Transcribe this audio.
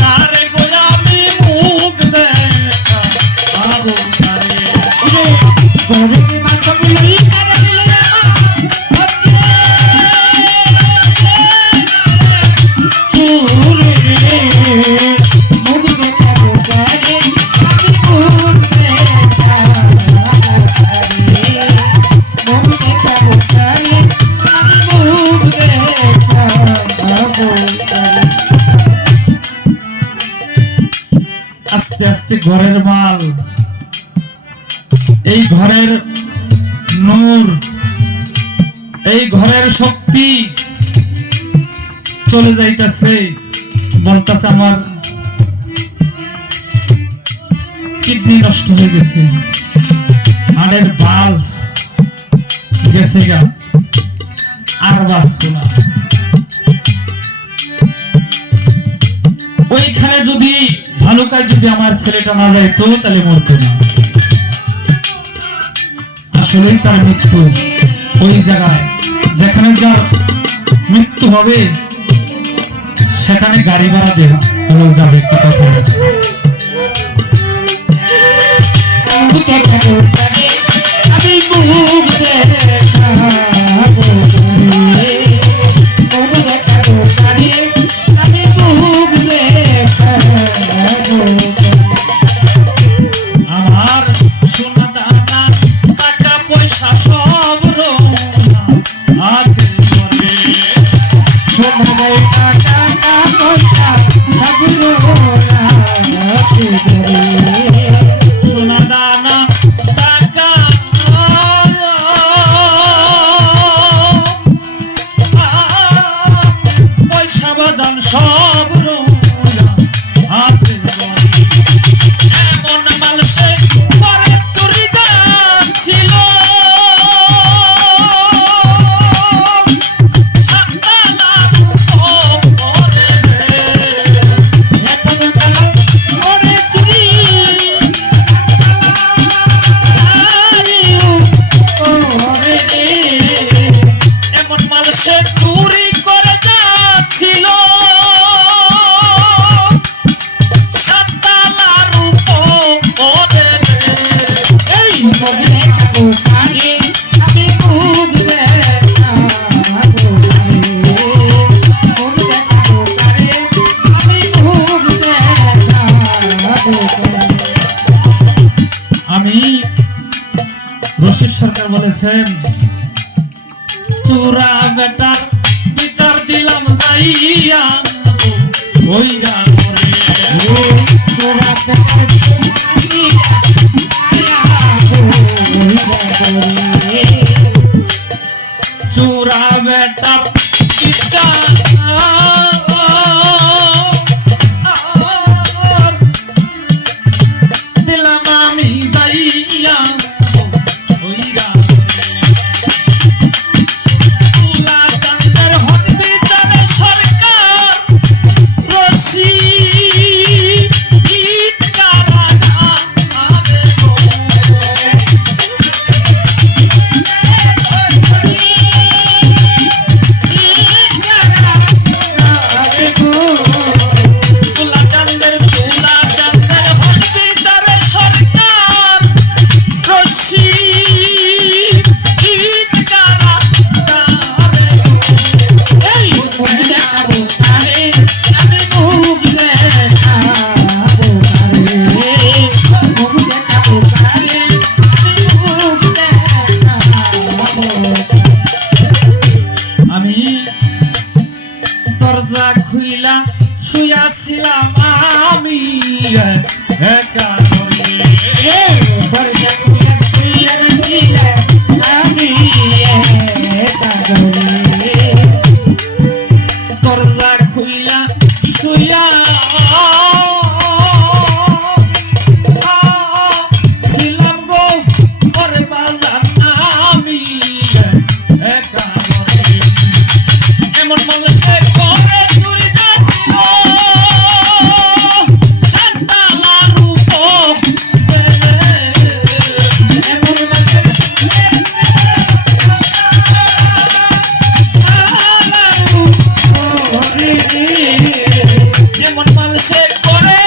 তারে গোলামি মুখ দেখা পাবো তারে ঘরে মাথা বুলাই তারে দিলে চুরে মুখ দেখা বোকারে মুখ দেখা মুখ দেখা বোকারে মুখ দেখা আস্তে আস্তে ঘরের মাল, এই ঘরের নূর, এই ঘরের শক্তি চলে যাইতেছে। বলতেছে আমার কিডনি নষ্ট হয়ে গেছে, হাড়ের বাল্ব গেছে গা, আর বাঁচবো না। ওইখানে যদি ভালো কাজ যদি আমার ছেলেটা না যাইতো তাহলে মরতো না। আসলেই তার মৃত্যু ওই জায়গায়, যেখানে যার মৃত্যু হবে সেখানে গাড়ি ভাড়া দেওয়া হয়ে যাবে। একটা কথা আছে, মুখ দেখা বোকারে আমি মুখ দেখা বোকারে মুখ দেখা বোকারে আমি মুখ দেখা বোকারে আমার সোনা দানা টাকা পয়সা সব রোনা আছে ঘরে। সোনা দানা টাকা পয়সা সব রোনা আছে ঘরে সোনা দানা টাকা পয়সা বাজান সব রোনা আছে ঘরে। এমন মাল সে ঘরে চুরি যাচ্ছিল, সাতালার উপরে এখন কালা করে চুরি করে এমন মাল সে চুরি করে যাচ্ছিল, সাতালার উপরে এই মুখ দেখা বোকারে আমি মুখ দেখা বোকারে মুখ দেখা বোকারে আমি মুখ দেখা বোকারে আমি রশিদ সরকার বলেছেন, চোরা বেটার বিচার দিলাম যাইয়া ওইরা করে। তোরা বেটার আমি আয়া করে চোরা বেটার বিচার দিলাম আমি যাইয়া ওইরা করে। তুলা চাঁদের হন বিচারে সরকার রশিদ কারাগারে গো। তুলা চাঁদের হন বিচারে সরকার রশিদ কারাগারে গো। এই মুখ দেখা বোকারে আমি মুখ দেখা বোকারে মুখ দেখা বোকারে আমি মুখ দেখা বোকারে আমি দরজা খুইলা শুয়াছিলাম আমি একা ঘরে। দরজা খুলে শুয়ে ছিলাম আমি একা ঘরে দরজা খুইলা শুয়া ছিলাম গো ঘরে বাজার আমি একা ঘরে। এমন মানুষের ঘরে চুরি যাচ্ছিল, সাতালার উপরে করে